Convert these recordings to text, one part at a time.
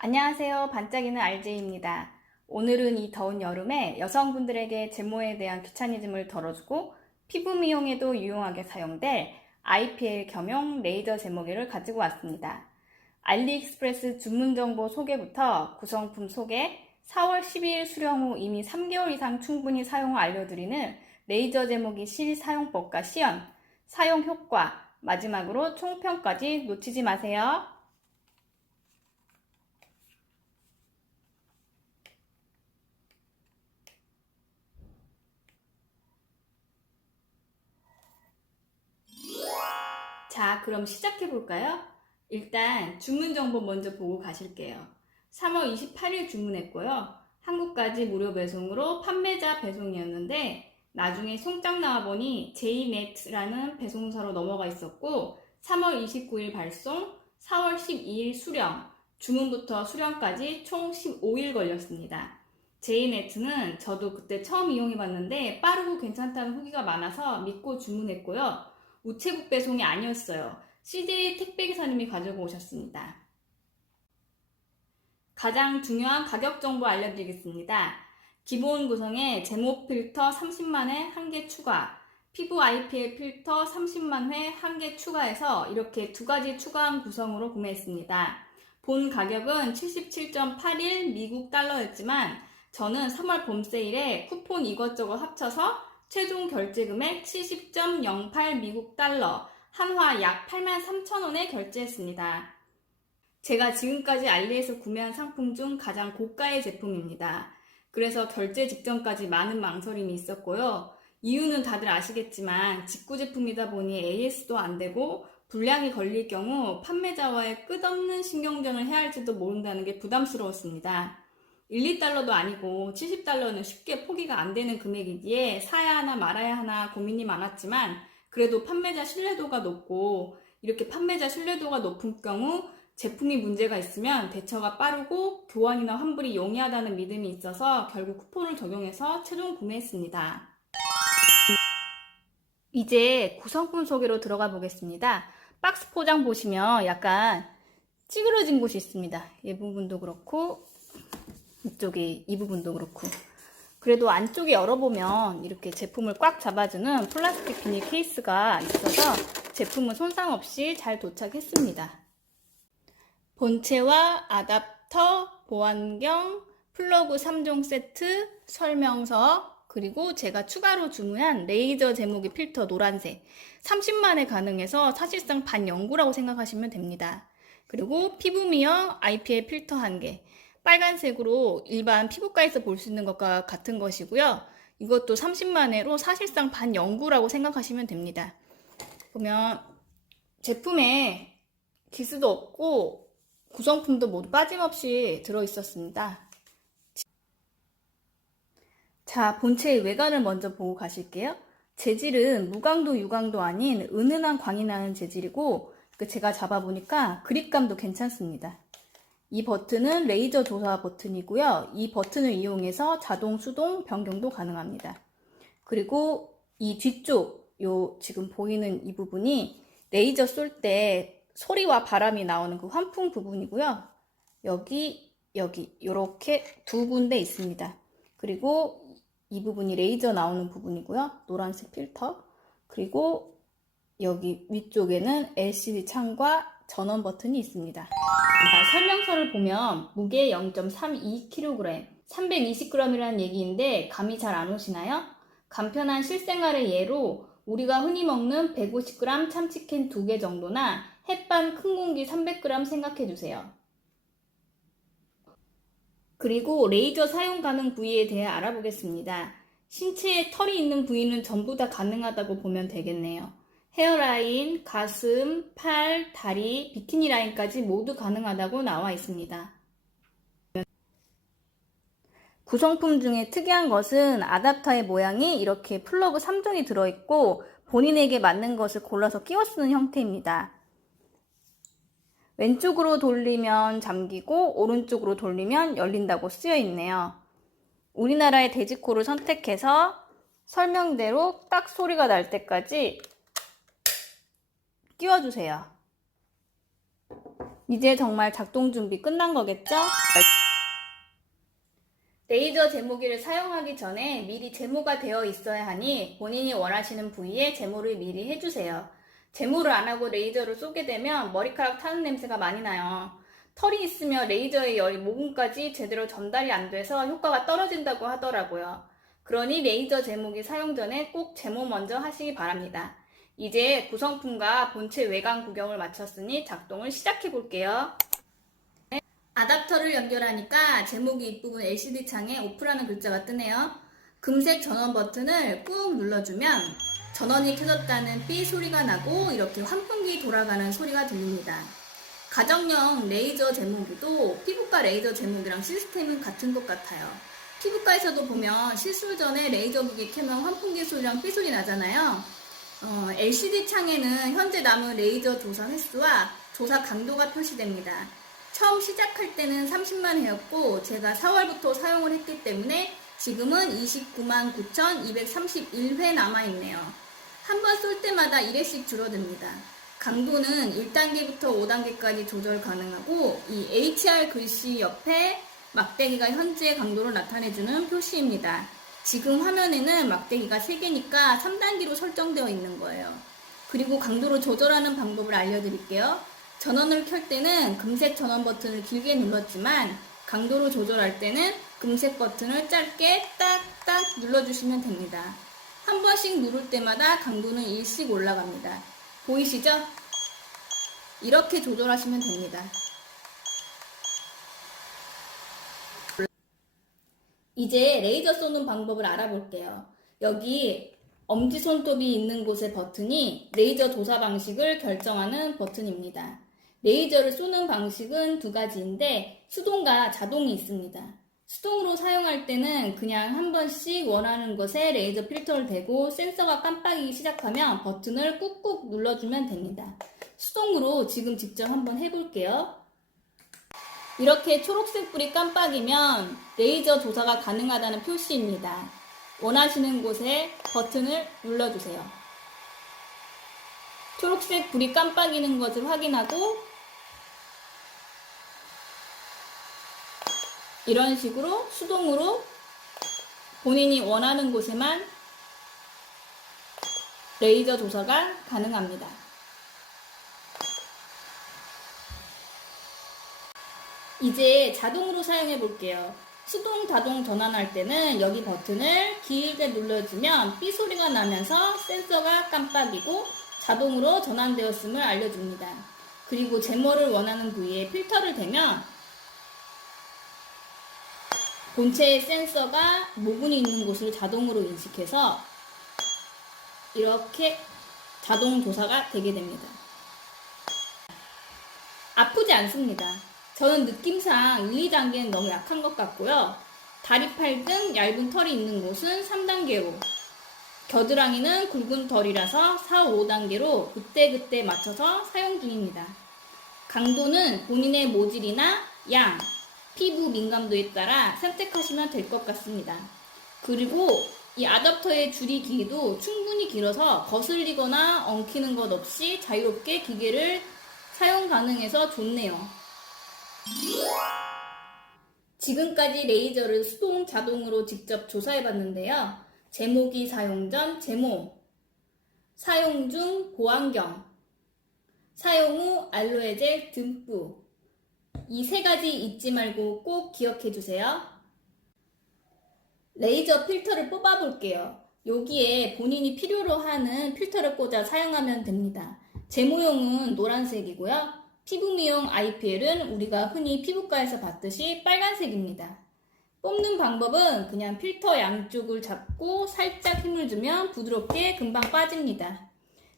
안녕하세요. 반짝이는 RJ입니다. 오늘은 이 더운 여름에 여성분들에게 제모에 대한 귀차니즘을 덜어주고 피부 미용에도 유용하게 사용될 IPL 겸용 레이저 제모기를 가지고 왔습니다. 알리익스프레스 주문 정보 소개부터 구성품 소개, 4월 12일 수령 후 이미 3개월 이상 충분히 사용 후 알려드리는 레이저 제모기 실사용법과 시연, 사용 효과, 마지막으로 총평까지 놓치지 마세요. 자, 그럼 시작해 볼까요? 일단 주문 정보 먼저 보고 가실게요. 3월 28일 주문했고요. 한국까지 무료 배송으로 판매자 배송이었는데 나중에 송장 나와보니 제이넷라는 배송사로 넘어가 있었고 3월 29일 발송, 4월 12일 수령, 주문부터 수령까지 총 15일 걸렸습니다. 제이네트는 저도 그때 처음 이용해봤는데 빠르고 괜찮다는 후기가 많아서 믿고 주문했고요. 우체국 배송이 아니었어요. CJ 택배기사님이 가지고 오셨습니다. 가장 중요한 가격 정보 알려드리겠습니다. 기본 구성에 제모 필터 30만회 1개 추가, 피부 IPL 필터 30만회 1개 추가해서 이렇게 두 가지 추가한 구성으로 구매했습니다. 본 가격은 77.81 미국 달러였지만 저는 3월 봄 세일에 쿠폰 이것저것 합쳐서 최종 결제 금액 70.08 미국 달러, 한화 약 83,000원에 결제했습니다. 제가 지금까지 알리에서 구매한 상품 중 가장 고가의 제품입니다. 그래서 결제 직전까지 많은 망설임이 있었고요. 이유는 다들 아시겠지만 직구 제품이다 보니 AS도 안 되고 불량이 걸릴 경우 판매자와의 끝없는 신경전을 해야 할지도 모른다는 게 부담스러웠습니다. 1, 2달러도 아니고 70달러는 쉽게 포기가 안 되는 금액이기에 사야 하나 말아야 하나 고민이 많았지만 그래도 판매자 신뢰도가 높고 이렇게 판매자 신뢰도가 높은 경우 제품이 문제가 있으면 대처가 빠르고 교환이나 환불이 용이하다는 믿음이 있어서 결국 쿠폰을 적용해서 최종 구매했습니다. 이제 구성품 소개로 들어가 보겠습니다. 박스 포장 보시면 약간 찌그러진 곳이 있습니다. 이 부분도 그렇고 이쪽에 이 부분도 그렇고 그래도 안쪽에 열어보면 이렇게 제품을 꽉 잡아주는 플라스틱 비닐 케이스가 있어서 제품은 손상 없이 잘 도착했습니다. 본체와 아답터, 보안경, 플러그 3종 세트, 설명서, 그리고 제가 추가로 주문한 레이저 제모기 필터 노란색 30만에 가능해서 사실상 반영구라고 생각하시면 됩니다. 그리고 피부 미용 IPL 필터 1개 빨간색으로 일반 피부과에서 볼 수 있는 것과 같은 것이고요. 이것도 30만회로 사실상 반영구라고 생각하시면 됩니다. 보면 제품에 기스도 없고 구성품도 모두 빠짐없이 들어있었습니다. 자, 본체의 외관을 먼저 보고 가실게요. 재질은 무광도 유광도 아닌 은은한 광이 나는 재질이고 제가 잡아보니까 그립감도 괜찮습니다. 이 버튼은 레이저 조사 버튼이고요. 이 버튼을 이용해서 자동 수동 변경도 가능합니다. 그리고 이 뒤쪽 지금 보이는 이 부분이 레이저 쏠 때 소리와 바람이 나오는 그 환풍 부분이고요. 여기 이렇게 두 군데 있습니다. 그리고 이 부분이 레이저 나오는 부분이고요. 노란색 필터. 그리고 여기 위쪽에는 LCD 창과 전원 버튼이 있습니다. 설명서를 보면 무게 0.32kg, 320g이라는 얘기인데 감이 잘 안 오시나요? 간편한 실생활의 예로 우리가 흔히 먹는 150g 참치캔 2개 정도나 햇반 큰 공기 300g 생각해주세요. 그리고 레이저 사용 가능 부위에 대해 알아보겠습니다. 신체에 털이 있는 부위는 전부 다 가능하다고 보면 되겠네요. 헤어라인, 가슴, 팔, 다리, 비키니 라인까지 모두 가능하다고 나와 있습니다. 구성품 중에 특이한 것은 아답터의 모양이 이렇게 플러그 3종이 들어있고 본인에게 맞는 것을 골라서 끼워 쓰는 형태입니다. 왼쪽으로 돌리면 잠기고 오른쪽으로 돌리면 열린다고 쓰여 있네요. 우리나라의 돼지코를 선택해서 설명대로 딱 소리가 날 때까지 끼워주세요. 이제 정말 작동 준비 끝난 거겠죠? 레이저 제모기를 사용하기 전에 미리 제모가 되어 있어야 하니 본인이 원하시는 부위에 제모를 미리 해주세요. 제모를 안 하고 레이저를 쏘게 되면 머리카락 타는 냄새가 많이 나요. 털이 있으면 레이저의 열이 모근까지 제대로 전달이 안 돼서 효과가 떨어진다고 하더라고요. 그러니 레이저 제모기 사용 전에 꼭 제모 먼저 하시기 바랍니다. 이제 구성품과 본체 외관 구경을 마쳤으니 작동을 시작해 볼게요. 아답터를 연결하니까 제목이 입부분 LCD 창에 오프라는 글자가 뜨네요. 금색 전원 버튼을 꾹 눌러주면 전원이 켜졌다는 삐 소리가 나고 이렇게 환풍기 돌아가는 소리가 들립니다. 가정용 레이저 제모기도 피부과 레이저 제모기랑 시스템은 같은 것 같아요. 피부과에서도 보면 시술 전에 레이저 기기 켜면 환풍기 소리랑 삐 소리 나잖아요. LCD 창에는 현재 남은 레이저 조사 횟수와 조사 강도가 표시됩니다. 처음 시작할 때는 30만 회였고 제가 4월부터 사용을 했기 때문에 지금은 29만 9,231회 남아있네요. 한 번 쏠 때마다 1회씩 줄어듭니다. 강도는 1단계부터 5단계까지 조절 가능하고 이 HR 글씨 옆에 막대기가 현재 강도를 나타내주는 표시입니다. 지금 화면에는 막대기가 3개니까 3단계로 설정되어 있는 거예요. 그리고 강도를 조절하는 방법을 알려드릴게요. 전원을 켤 때는 금색 전원 버튼을 길게 눌렀지만 강도를 조절할 때는 금색 버튼을 짧게 딱딱 눌러주시면 됩니다. 한 번씩 누를 때마다 강도는 1씩 올라갑니다. 보이시죠? 이렇게 조절하시면 됩니다. 이제 레이저 쏘는 방법을 알아볼게요. 여기 엄지손톱이 있는 곳의 버튼이 레이저 도사 방식을 결정하는 버튼입니다. 레이저를 쏘는 방식은 두 가지인데 수동과 자동이 있습니다. 수동으로 사용할 때는 그냥 한 번씩 원하는 곳에 레이저 필터를 대고 센서가 깜빡이기 시작하면 버튼을 꾹꾹 눌러주면 됩니다. 수동으로 지금 직접 한번 해볼게요. 이렇게 초록색 불이 깜빡이면 레이저 조사가 가능하다는 표시입니다. 원하시는 곳에 버튼을 눌러주세요. 초록색 불이 깜빡이는 것을 확인하고 이런 식으로 수동으로 본인이 원하는 곳에만 레이저 조사가 가능합니다. 이제 자동으로 사용해 볼게요. 수동, 자동 전환할 때는 여기 버튼을 길게 눌러주면 삐 소리가 나면서 센서가 깜빡이고 자동으로 전환되었음을 알려줍니다. 그리고 제모를 원하는 부위에 필터를 대면 본체의 센서가 모근이 있는 곳을 자동으로 인식해서 이렇게 자동 조사가 되게 됩니다. 아프지 않습니다. 저는 느낌상 1, 2단계는 너무 약한 것 같고요. 다리, 팔 등 얇은 털이 있는 곳은 3단계로, 겨드랑이는 굵은 털이라서 4, 5단계로 그때그때 맞춰서 사용 중입니다. 강도는 본인의 모질이나 양, 피부 민감도에 따라 선택하시면 될 것 같습니다. 그리고 이 아답터의 줄이 길이도 충분히 길어서 거슬리거나 엉키는 것 없이 자유롭게 기계를 사용 가능해서 좋네요. 지금까지 레이저를 수동, 자동으로 직접 조사해봤는데요. 제모기 사용 전 제모, 사용 중 보안경, 사용 후 알로에젤 듬뿍. 이 세 가지 잊지 말고 꼭 기억해주세요. 레이저 필터를 뽑아볼게요. 여기에 본인이 필요로 하는 필터를 꽂아 사용하면 됩니다. 제모용은 노란색이고요. 피부 미용 IPL은 우리가 흔히 피부과에서 봤듯이 빨간색입니다. 뽑는 방법은 그냥 필터 양쪽을 잡고 살짝 힘을 주면 부드럽게 금방 빠집니다.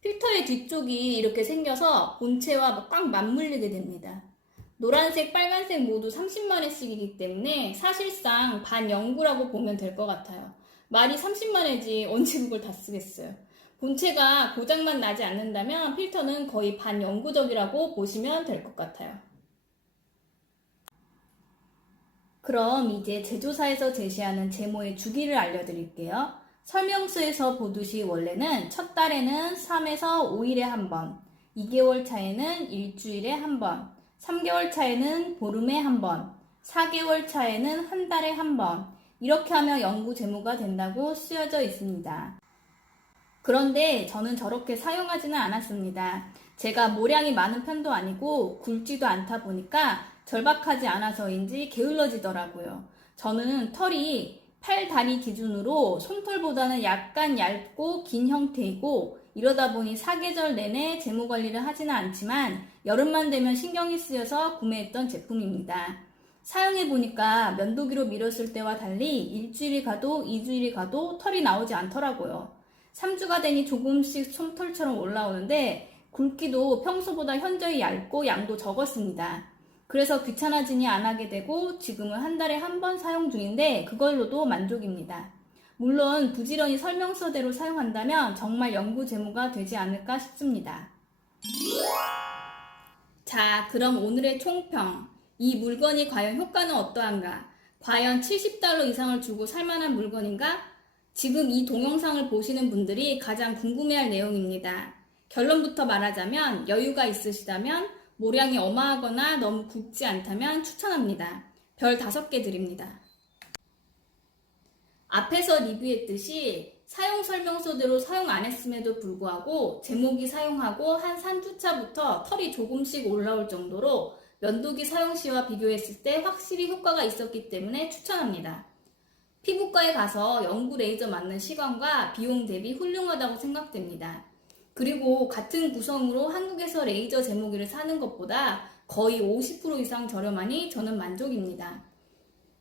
필터의 뒤쪽이 이렇게 생겨서 본체와 꽉 맞물리게 됩니다. 노란색, 빨간색 모두 30만 회씩이기 때문에 사실상 반영구라고 보면 될 것 같아요. 말이 30만 회지 언제 그걸 다 쓰겠어요. 본체가 고장만 나지 않는다면 필터는 거의 반영구적이라고 보시면 될 것 같아요. 그럼 이제 제조사에서 제시하는 제모의 주기를 알려드릴게요. 설명서에서 보듯이 원래는 첫 달에는 3에서 5일에 한 번, 2개월 차에는 일주일에 한 번, 3개월 차에는 보름에 한 번, 4개월 차에는 한 달에 한 번, 이렇게 하며 연구 제모가 된다고 쓰여져 있습니다. 그런데 저는 저렇게 사용하지는 않았습니다. 제가 모량이 많은 편도 아니고 굵지도 않다 보니까 절박하지 않아서인지 게을러지더라고요. 저는 털이 팔, 다리 기준으로 솜털보다는 약간 얇고 긴 형태이고 이러다 보니 사계절 내내 제모 관리를 하지는 않지만 여름만 되면 신경이 쓰여서 구매했던 제품입니다. 사용해보니까 면도기로 밀었을 때와 달리 일주일이 가도 2주일이 가도 털이 나오지 않더라고요. 3주가 되니 조금씩 솜털처럼 올라오는데 굵기도 평소보다 현저히 얇고 양도 적었습니다. 그래서 귀찮아지니 안 하게 되고 지금은 한 달에 한 번 사용 중인데 그걸로도 만족입니다. 물론 부지런히 설명서대로 사용한다면 정말 연구 제모가 되지 않을까 싶습니다. 자, 그럼 오늘의 총평. 이 물건이 과연 효과는 어떠한가? 과연 $70 이상을 주고 살만한 물건인가? 지금 이 동영상을 보시는 분들이 가장 궁금해할 내용입니다. 결론부터 말하자면 여유가 있으시다면 모량이 어마하거나 너무 굵지 않다면 추천합니다. 별 5개 드립니다. 앞에서 리뷰했듯이 사용 설명서대로 사용 안 했음에도 불구하고 제모기 사용하고 한 3주차부터 털이 조금씩 올라올 정도로 면도기 사용 시와 비교했을 때 확실히 효과가 있었기 때문에 추천합니다. 피부과에 가서 연구 레이저 맞는 시간과 비용 대비 훌륭하다고 생각됩니다. 그리고 같은 구성으로 한국에서 레이저 제모기를 사는 것보다 거의 50% 이상 저렴하니 저는 만족입니다.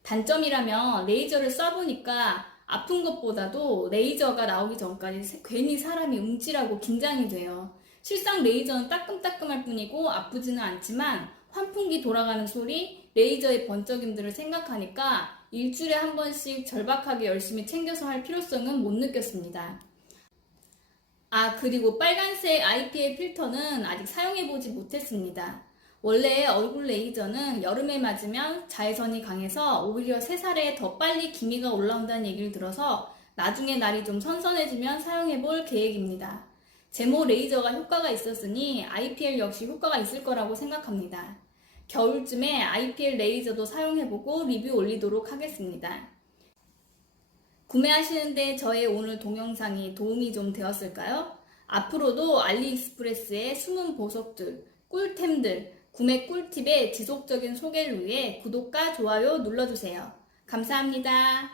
단점이라면 레이저를 쏴보니까 아픈 것보다도 레이저가 나오기 전까지 괜히 사람이 움찔하고 긴장이 돼요. 실상 레이저는 따끔따끔할 뿐이고 아프지는 않지만 환풍기 돌아가는 소리, 레이저의 번쩍임들을 생각하니까 일주일에 한 번씩 절박하게 열심히 챙겨서 할 필요성은 못 느꼈습니다. 그리고 빨간색 IPL 필터는 아직 사용해보지 못했습니다. 원래 얼굴 레이저는 여름에 맞으면 자외선이 강해서 오히려 새살에 더 빨리 기미가 올라온다는 얘기를 들어서 나중에 날이 좀 선선해지면 사용해볼 계획입니다. 제모 레이저가 효과가 있었으니 IPL 역시 효과가 있을 거라고 생각합니다. 겨울쯤에 IPL 레이저도 사용해보고 리뷰 올리도록 하겠습니다. 구매하시는데 저의 오늘 동영상이 도움이 좀 되었을까요? 앞으로도 알리익스프레스의 숨은 보석들, 꿀템들, 구매 꿀팁의 지속적인 소개를 위해 구독과 좋아요 눌러주세요. 감사합니다.